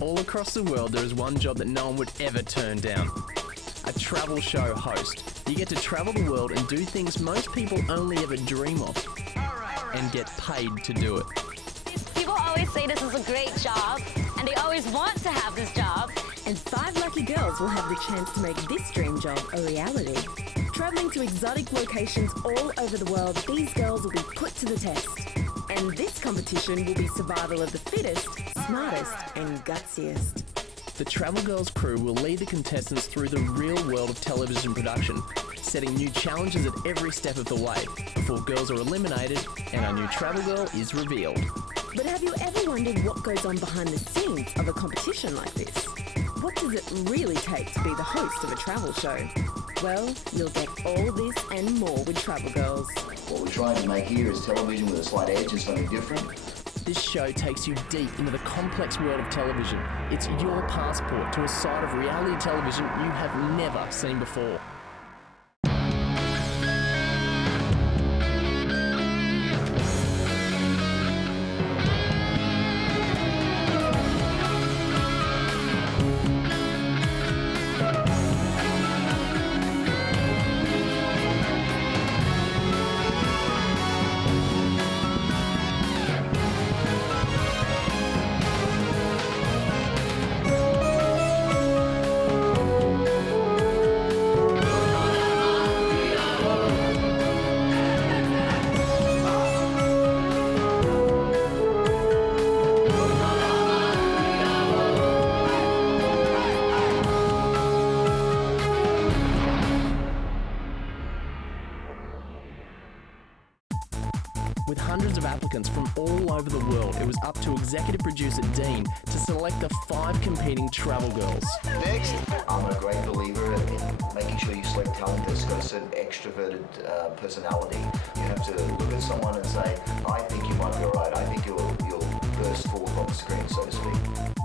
All across the world, there is one job that no one would ever turn down. A travel show host. You get to travel the world and do things most people only ever dream of. And get paid to do it. People always say this is a great job, and they always want to have this job. And 5 lucky girls will have the chance to make this dream job a reality. Travelling to exotic locations all over the world, these girls will be put to the test. And this competition will be survival of the fittest, smartest and gutsiest. The Travel Girls crew will lead the contestants through the real world of television production, setting new challenges at every step of the way, before girls are eliminated and our new travel girl is revealed. But have you ever wondered what goes on behind the scenes of a competition like this? What does it really take to be the host of a travel show? Well, you'll get all this and more with Travel Girls. What we're trying to make here is television with a slight edge and something different. This show takes you deep into the complex world of television. It's your passport to a side of reality television you have never seen before. With hundreds of applicants from all over the world, it was up to executive producer Dean to select the 5 competing travel girls. Next, I'm a great believer in making sure you select talent that's got a certain extroverted personality. You have to look at someone and say, I think you might be all right. I think you'll burst forth on the screen, so to speak.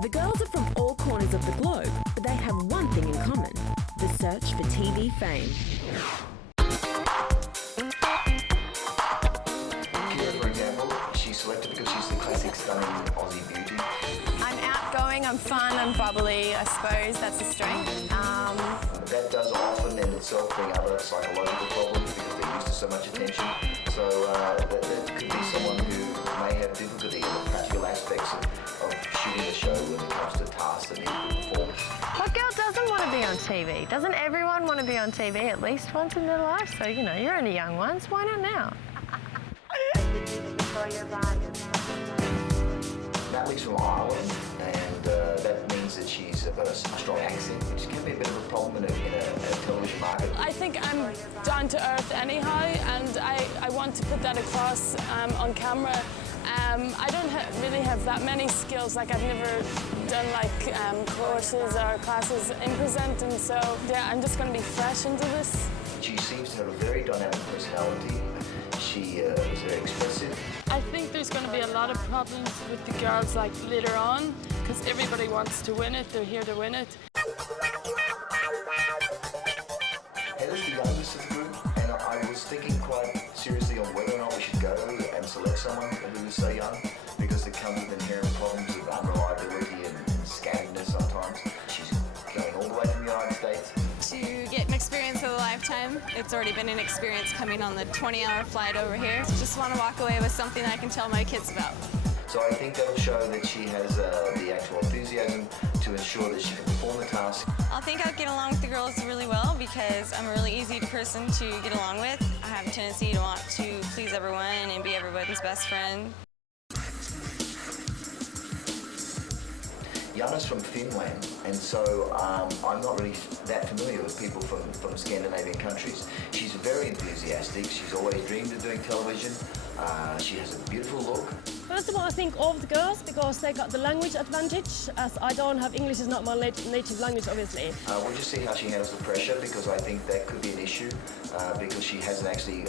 The girls are from all corners of the globe, but they have one thing in common: the search for TV fame. She's selected because she's the classic stunning Aussie beauty. I'm outgoing, I'm fun, I'm bubbly. I suppose that's a strength. That does often in itself bring other psychological problems because they're used to so much attention. So that could be someone who may have difficulty in the practical aspects of shooting a show when it comes to tasks that need to be performed. What girl doesn't want to be on TV? Doesn't everyone want to be on TV at least once in their life? So, you know, you're only young ones, why not now? Natalie's from Ireland, and that means that she's got a strong accent, which can be a bit of a problem in a television market. I think I'm down to earth anyhow, and I want to put that across on camera. I don't really have that many skills. Like, I've never done like courses or classes in presenting, so yeah, I'm just going to be fresh into this. She seems to have a very dynamic personality. She is very expressive. I think there's going to be a lot of problems with the girls like later on, because everybody wants to win it. They're here to win it. Heather's the youngest of the group, and I was thinking quite seriously on whether or not we should go and select someone who is so young, because it comes with inherent problems of unreliability and scamming sometimes. She's going all the way from the United States. To get an experience of a lifetime. It's already been an experience coming on the 20-hour flight over here. Just want to walk away with something I can tell my kids about. So I think that'll show that she has the actual enthusiasm to ensure that she can perform the task. I think I'll get along with the girls really well because I'm a really easy person to get along with. I have a tendency to want to please everyone and be everybody's best friend. Jaala's from Finland, and so I'm not really that familiar with people from Scandinavian countries. She's very enthusiastic. She's always dreamed of doing television. She has a beautiful look. First of all, I think of the girls because they got the language advantage, as I don't have English is not my native language, obviously. We'll just see how she handles the pressure, because I think that could be an issue, because she hasn't actually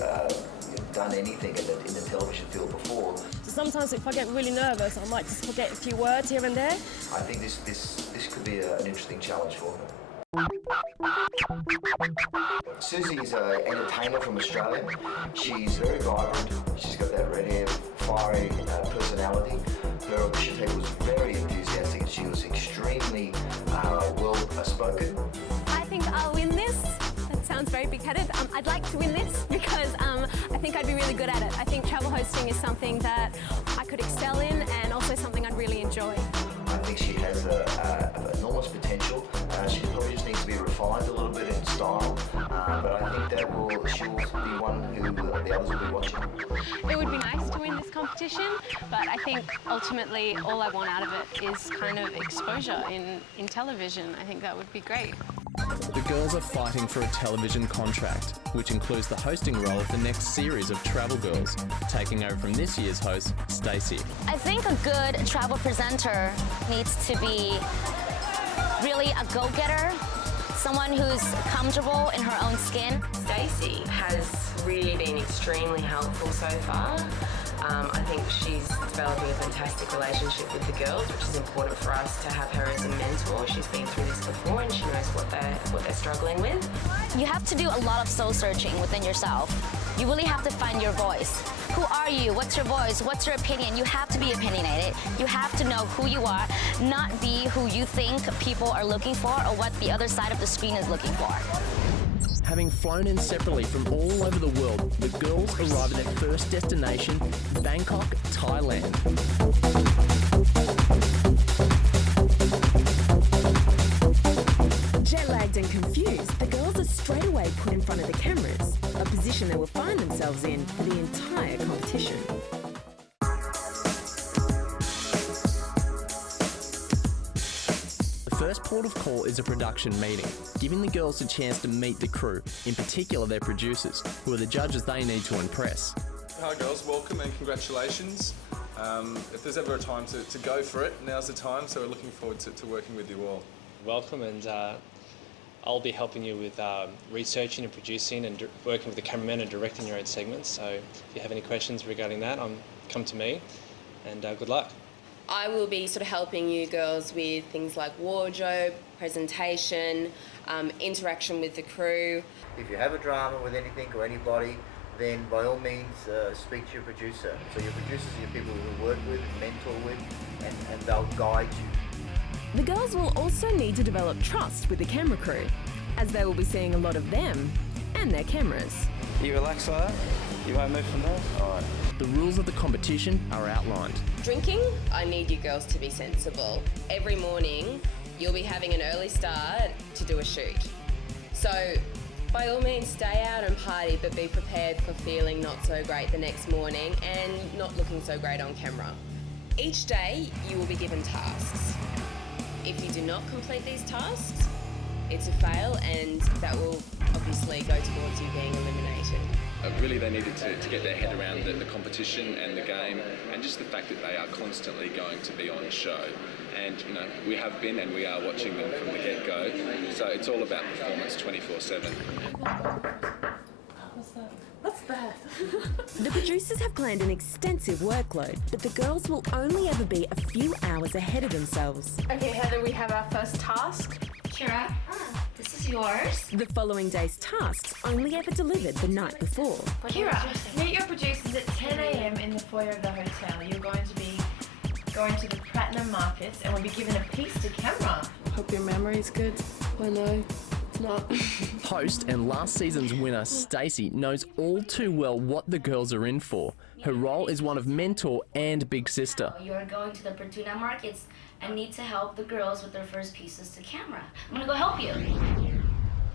done anything in the television field before. So sometimes if I get really nervous, I might just forget a few words here and there. I think this could be an interesting challenge for her. Susie is an entertainer from Australia. She's very vibrant. She's got that red hair, fiery personality. Her audition tape was very enthusiastic, and she was extremely I'd like to win this because I think I'd be really good at it. I think travel hosting is something that I could excel in and also something I'd really enjoy. I think she has enormous potential. She probably just needs to be refined a little bit in style, but I think that she'll be one who the others will be watching. It would be nice to win this competition, but I think ultimately all I want out of it is kind of exposure in television. I think that would be great. The girls are fighting for a television contract, which includes the hosting role of the next series of Travel Girls, taking over from this year's host, Stacey. I think a good travel presenter needs to be really a go-getter, someone who's comfortable in her own skin. Stacey has really been extremely helpful so far. I think she's developing a fantastic relationship with the girls, which is important for us to have her as a mentor. She's been through this before and she knows what they're struggling with. You have to do a lot of soul searching within yourself. You really have to find your voice. Who are you? What's your voice? What's your opinion? You have to be opinionated. You have to know who you are, not be who you think people are looking for or what the other side of the screen is looking for. Having flown in separately from all over the world, the girls arrive at their first destination, Bangkok, Thailand. Jet-lagged and confused, the girls are straight away put in front of the cameras, a position they will find themselves in for the entire competition. The first port of call is a production meeting, giving the girls a chance to meet the crew, in particular their producers, who are the judges they need to impress. Hi girls, welcome and congratulations. If there's ever a time to go for it, now's the time, so we're looking forward to working with you all. Welcome, and I'll be helping you with researching and producing and working with the cameraman and directing your own segments. So if you have any questions regarding that, come to me, and good luck. I will be sort of helping you girls with things like wardrobe, presentation, interaction with the crew. If you have a drama with anything or anybody, then by all means speak to your producer. So your producers are your people who work with, mentor with, and they'll guide you. The girls will also need to develop trust with the camera crew, as they will be seeing a lot of them and their cameras. You relax like that? You won't move from there? All right. The rules of the competition are outlined. Drinking, I need you girls to be sensible. Every morning, you'll be having an early start to do a shoot. So, by all means, stay out and party, but be prepared for feeling not so great the next morning and not looking so great on camera. Each day, you will be given tasks. If you do not complete these tasks, it's a fail, and that will obviously go towards you being eliminated. Really, they needed to get their head around the competition and the game, and just the fact that they are constantly going to be on show. And we have been, and we are watching them from the get-go. So it's all about performance 24/7. What's that? The producers have planned an extensive workload, but the girls will only ever be a few hours ahead of themselves. Okay, Heather, we have our first task. Kira, this is yours. The following day's tasks only ever delivered the night before. Kira, meet your producers at 10 a.m. in the foyer of the hotel. You're going to be going to the Platinum Markets and will be given a piece to camera. Hope your memory's good. I know. It's not. Host and last season's winner, Stacey, knows all too well what the girls are in for. Her role is one of mentor and big sister. You're going to the Platinum Markets and need to help the girls with their first pieces to camera. I'm gonna go help you.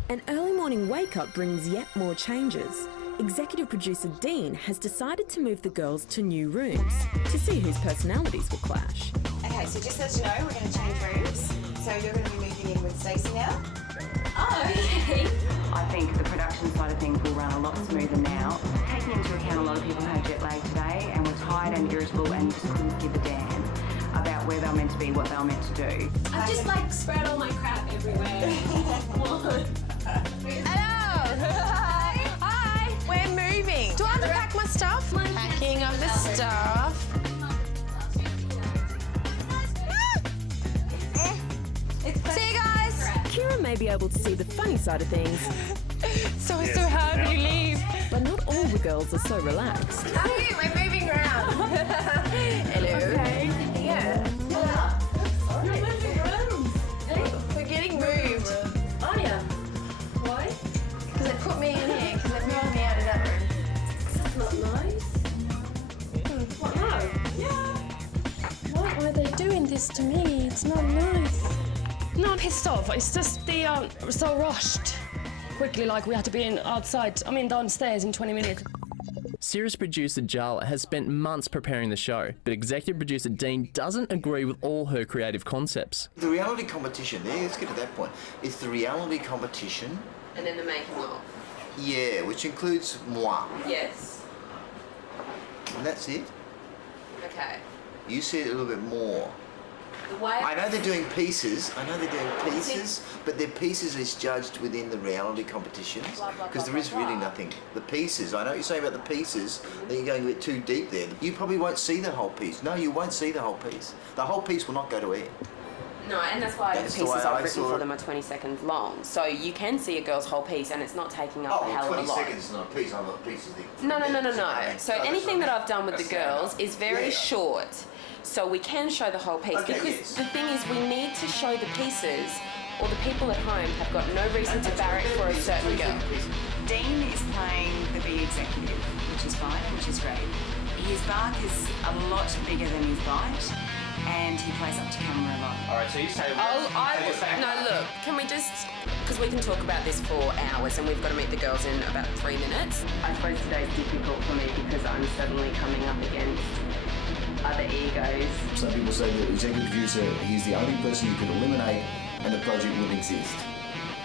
An early morning wake-up brings yet more changes. Executive producer Dean has decided to move the girls to new rooms to see whose personalities will clash. Okay, so just as you know, we're going to change rooms. So you're going to be moving in with Stacey now. Oh, okay. I think the production side of things will run a lot smoother now. Taking into account a lot of people had jet lag today and were tired and irritable and just couldn't give a damn about where they were meant to be, what they were meant to do. I've just spread all my crap everywhere. Hi. We're moving. Do I have to pack my stuff? Packing of the stuff. See you guys. Kira may be able to see the funny side of things. So how do you leave? But not all the girls are so relaxed. Hey, we're moving around. Hello. Okay. Yeah. You're moving rooms. We're getting moved. Oh yeah. Why? Because they put me in here because they doing this to me? It's not nice. Not pissed off. It's just they are so rushed. Quickly, like we had to be downstairs in 20 minutes. Series producer Jaala has spent months preparing the show, but executive producer Dean doesn't agree with all her creative concepts. The reality competition, let's get to that point. It's the reality competition. And then the making of. Yeah, which includes moi. Yes. And that's it. Okay. You said a little bit more. The way I know they're doing pieces, but their pieces is judged within the reality competitions, because there is really nothing. The pieces, I know what you're saying about the pieces, that you're going a bit too deep there. You probably won't see the whole piece. No, you won't see the whole piece. The whole piece will not go to air. No, and that's why the pieces I've written for them are 20 seconds long. So you can see a girl's whole piece and it's not taking up a hell of a lot. 20 seconds is not a piece, I've got pieces there. No. So anything that I've done with the girls is very short. So we can show the whole piece because the thing is we need to show the pieces or the people at home have got no reason to barrack for a certain girl. Dean is playing the B executive, which is fine, which is great. His bark is a lot bigger than his bite, and he plays up to camera a lot. All right, so you say... No, look, can we just... Because we can talk about this for hours and we've got to meet the girls in about 3 minutes. I suppose today's difficult for me because I'm suddenly coming up against other egos. Some people say that the executive producer, he's the only person you can eliminate and the project wouldn't exist.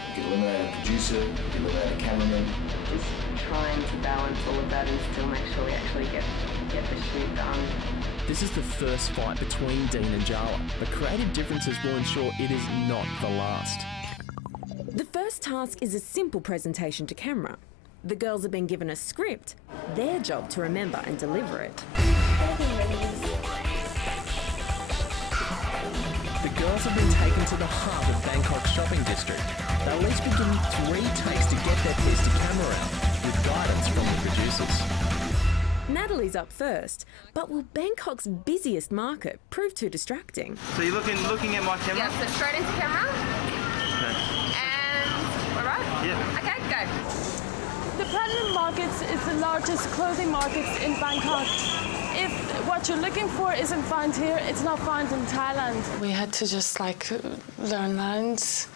You can eliminate a producer, you can eliminate a cameraman. Just trying to balance all of that and still make sure we actually get the shoot done. This is the first fight between Dean and Jaala, but creative differences will ensure it is not the last. The first task is a simple presentation to camera. The girls have been given a script, their job to remember and deliver it. The girls have been taken to the heart of Bangkok's shopping district. They'll each be given 3 takes to get their piece to camera with guidance from the producers. Natalie's up first, but will Bangkok's busiest market prove too distracting? So you're looking at my camera? Yeah, so straight into camera. Okay. And we're right? Yeah. Okay, go. The Platinum Markets is the largest clothing market in Bangkok. If what you're looking for isn't found here, it's not found in Thailand. We had to just learn lines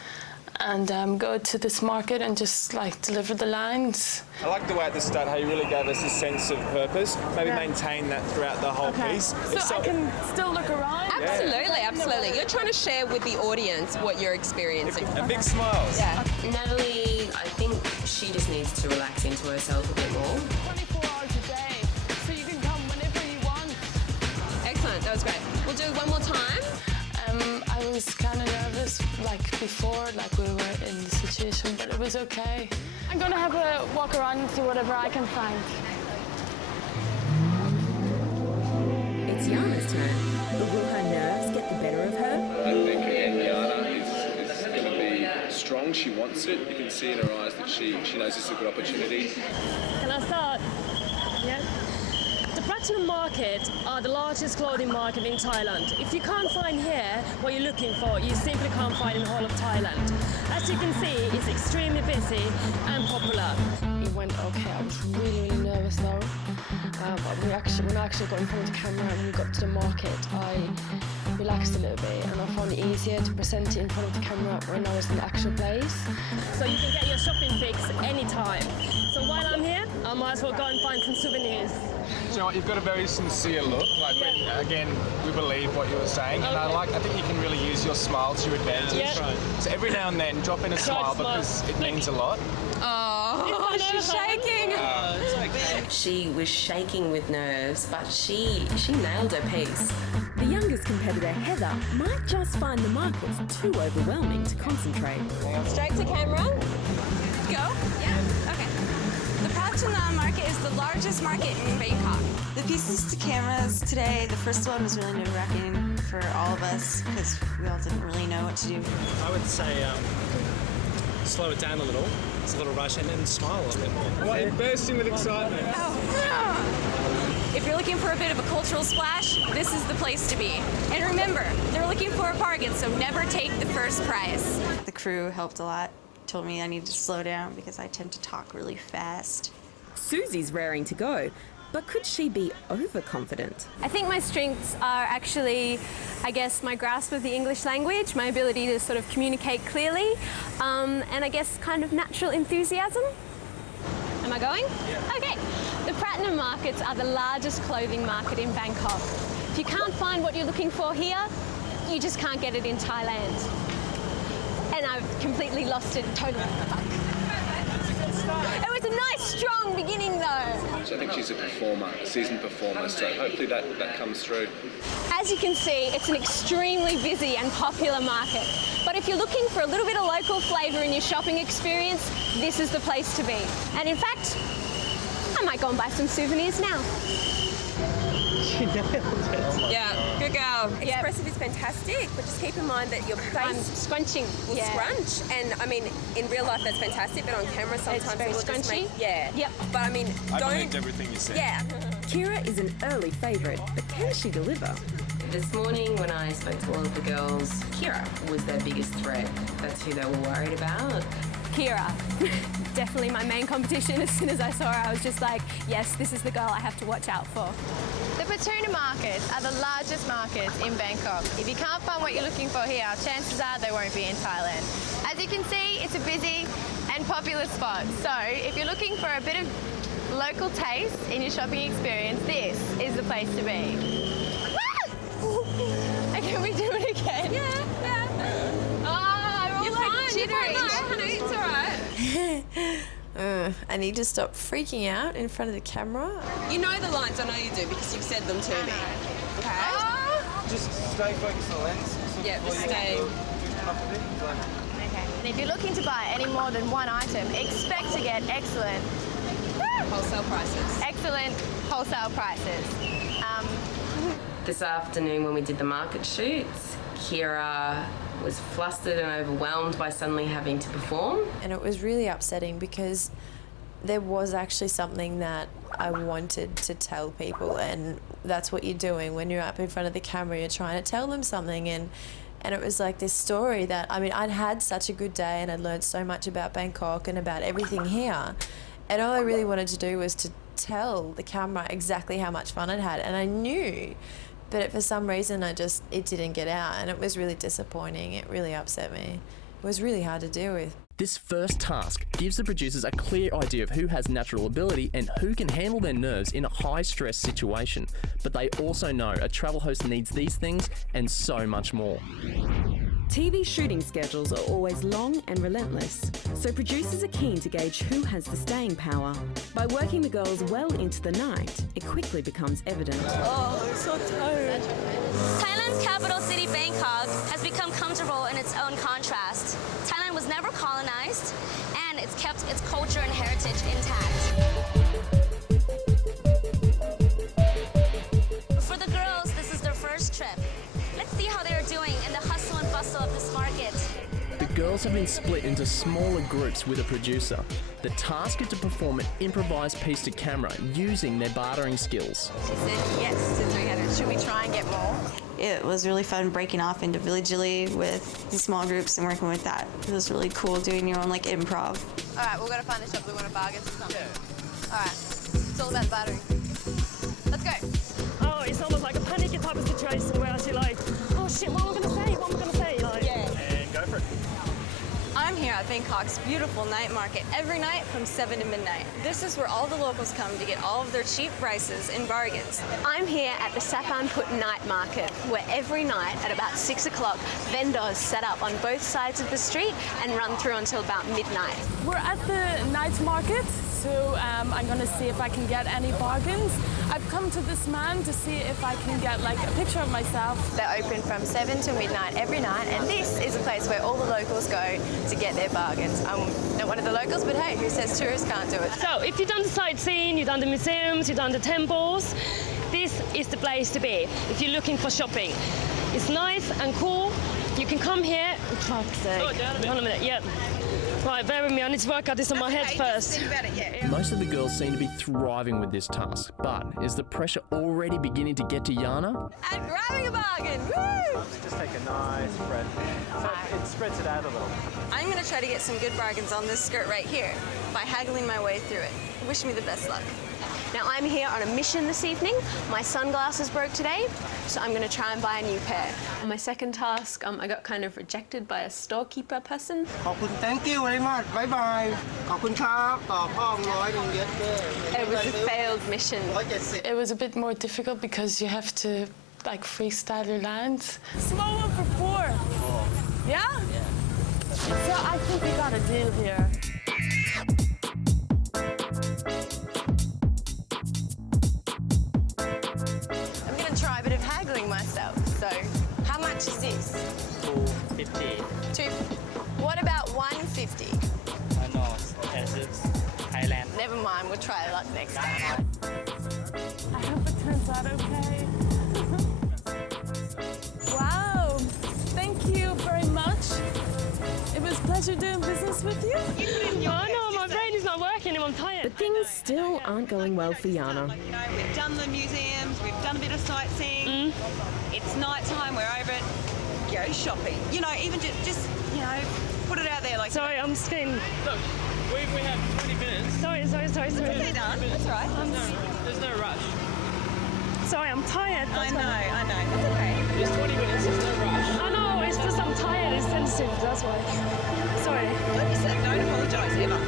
and go to this market and just deliver the lines. I like the way at the start how you really gave us a sense of purpose. Maybe maintain that throughout the whole piece. So I can still look around? Absolutely. You're trying to share with the audience what you're experiencing. And big smiles. Yeah. Natalie, I think she just needs to relax into herself a bit more. 24 hours a day, so you can come whenever you want. Excellent, that was great. We'll do one more time. I was kind of nervous before, we were in the situation, but it was okay. I'm gonna have a walk around and see whatever I can find. It's Jaala's turn, but will her nerves get the better of her? I think again, Jaala is going to be strong. She wants it. You can see in her eyes that she knows this is a good opportunity. Can I start? Yeah. The Platinum Market are the largest clothing market in Thailand. If you can't find here what you're looking for, you simply can't find in the whole of Thailand. As you can see, it's extremely busy and popular. It went okay. I was really nervous though. But when I actually got in front of the camera and we got to the market, I relaxed a little bit and I found it easier to present it in front of the camera when I was in the actual place. So you can get your shopping fix anytime. So while I'm here, I might as well go and find some souvenirs. Do you know what? You've got a very sincere look. Again, we believe what you were saying, and I think you can really use your smile to your advantage. Yeah. So every now and then, drop in a smile because it means a lot. Oh, she's shaking. She was shaking with nerves, but she nailed her piece. The youngest competitor, Heather, might just find the markets too overwhelming to concentrate. Straight to camera. Go? Yeah. Okay. The Platinum Market is the largest market in Bangkok. The pieces to cameras today, the first one was really nerve-wracking for all of us because we all didn't really know what to do. I would say slow it down a little. It's a little rush and then smile a little bit more. Why are you bursting with excitement? If you're looking for a bit of a cultural splash, this is the place to be. And remember, they're looking for a bargain, so never take the first prize. The crew helped a lot, told me I needed to slow down because I tend to talk really fast. Susie's raring to go, But could she be overconfident? I think my strengths are actually, I guess, my grasp of the English language, my ability to sort of communicate clearly, and I guess kind of natural enthusiasm. Am I going? Yeah. Okay. The Platinum Markets are the largest clothing market in Bangkok. If you can't find what you're looking for here, you just can't get it in Thailand. And I've completely lost it totally. It was a nice, strong beginning though. So I think she's a performer, a seasoned performer, so hopefully that comes through. As you can see, it's an extremely busy and popular market. But if you're looking for a little bit of local flavour in your shopping experience, this is the place to be. And in fact, I might go and buy some souvenirs now. She nailed it. Yeah, good girl. Expressive is fantastic, but just keep in mind that your face scrunching will scrunch. And I mean, in real life that's fantastic, but on camera sometimes very it will just scrunchy. make, Yep. But I mean, I believed everything you said. Yeah. Kira is an early favourite, but can she deliver? This morning when I spoke to all of the girls, Kira was their biggest threat. That's who they were worried about. Kira. Definitely my main competition. As soon as I saw her, I was just like, yes, this is the girl I have to watch out for. The Patuna markets are the largest markets in Bangkok. If you can't find what you're looking for here, chances are they won't be in Thailand. As you can see, it's a busy and popular spot. So if you're looking for a bit of local taste in your shopping experience, this is the place to be. Can we do it again? Yeah. You're fine. Jittery. Honey, it's all right. I need to stop freaking out in front of the camera. You know the lines, I know you do, because you've said them to me. Okay? Just stay focused on the lens. Yeah, just stay. Okay. And if you're looking to buy any more than one item, expect to get excellent wholesale prices. Excellent wholesale prices. This afternoon when we did the market shoots, Kira was flustered and overwhelmed by suddenly having to perform. And it was really upsetting because there was actually something that I wanted to tell people, and that's what you're doing when you're up in front of the camera. You're trying to tell them something, and it was like this story that, I mean, I'd had such a good day and I'd learned so much about Bangkok and about everything here, and all I really wanted to do was to tell the camera exactly how much fun I'd had, and I knew, but for some reason it didn't get out, and it was really disappointing. It really upset me. It was really hard to deal with. This first task gives the producers a clear idea of who has natural ability and who can handle their nerves in a high-stress situation. But they also know a travel host needs these things and so much more. TV shooting schedules are always long and relentless, so producers are keen to gauge who has the staying power. By working the girls well into the night, it quickly becomes evident. Oh, I'm so tired. Thailand's capital city, Bangkok, has become comfortable in its own contrast. Thailand was never colonized, and it's kept its culture and heritage intact. For the girls, this is their first trip. Let's see how they're doing in the hustle and bustle of this market. The girls have been split into smaller groups with a producer. The task is to perform an improvised piece to camera using their bartering skills. She said yes to 300. Should we try and get more? It was really fun breaking off individually with the small groups and working with that. It was really cool doing your own like improv. All right, we're going to find a shop we want to bargain or something. Yeah. All right, it's all about bartering. Let's go. Oh, it's almost like a panicky type of situation where you're like, oh shit, what am I going to say? What am I going to say? Like, And go for it. I'm here at Bangkok's beautiful night market every night from 7 to midnight. This is where all the locals come to get all of their cheap prices and bargains. I'm here at the Sapanput night market, where every night at about 6 o'clock, vendors set up on both sides of the street and run through until about midnight. We're at the night market, so I'm gonna see if I can get any bargains. I've come to this man to see if I can get like a picture of myself. They're open from 7 to midnight every night, and this is a place where all the locals go to get their bargains. I'm not one of the locals, but hey, who says tourists can't do it? So if you've done the sightseeing, you've done the museums, you've done the temples, this is the place to be if you're looking for shopping. It's nice and cool. You can come here. Fuck's sake. Hold on a minute. Yep. Right, bear with me. I need to work out this on my head first. Think about it, yeah. Most of the girls seem to be thriving with this task, but is the pressure already beginning to get to Jaala? And grabbing a bargain, woo! Just take a nice breath. So it spreads it out a little. I'm gonna try to get some good bargains on this skirt right here by haggling my way through it. Wish me the best luck. Now I'm here on a mission this evening. My sunglasses broke today, so I'm going to try and buy a new pair. On my second task, I got kind of rejected by a storekeeper person. Thank you very much. Bye bye. It was a failed mission. It was a bit more difficult because you have to like freestyle your lines. Small one for 4. Yeah? So I think we got a deal here. I'm going to try a bit of haggling myself. So, how much is this? 250. What about 150? No, this is Thailand. Never mind, we'll try luck next time. I hope it turns out okay. Wow, thank you very much. It was a pleasure doing business with you. Oh no, my brain is not working and I'm tired. But things still aren't going well for Jaala. We've done the museums, we've done a bit of sightseeing. It's night time, we're over at go shopping. You know, even just put it out there like. Sorry, I'm skin. Look, we have 20 minutes. Sorry. It's okay, Dan. That's all right. There's no rush. Sorry, I'm tired. I know. That's okay. There's 20 minutes, there's no rush. I know, it's just I'm tired, it's sensitive, that's why. Sorry. Don't apologise ever.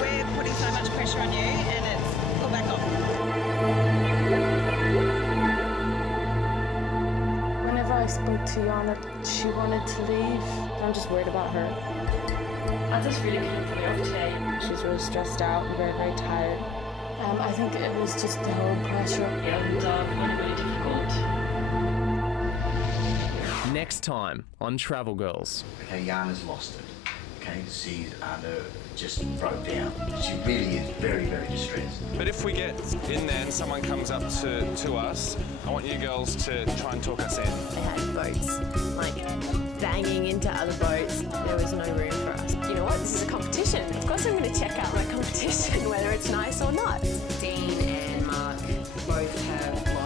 We're putting so much pressure on you and it's pull back off. Whenever I spoke to Jaala, she wanted to leave. I'm just worried about her. I just really couldn't put it off today. She's really stressed out and very, very tired. I think it was just the whole pressure. And really difficult. Next time on Travel Girls. Okay, Jaala's lost it. Okay, she's just broke down. She really is very, very distressed. But if we get in there and someone comes up to us, I want you girls to try and talk us in. They had boats, like, banging into other boats. There was no room for us. You know what? This is a competition. Of course I'm going to check out my competition, whether it's nice or not. Dean and Mark both have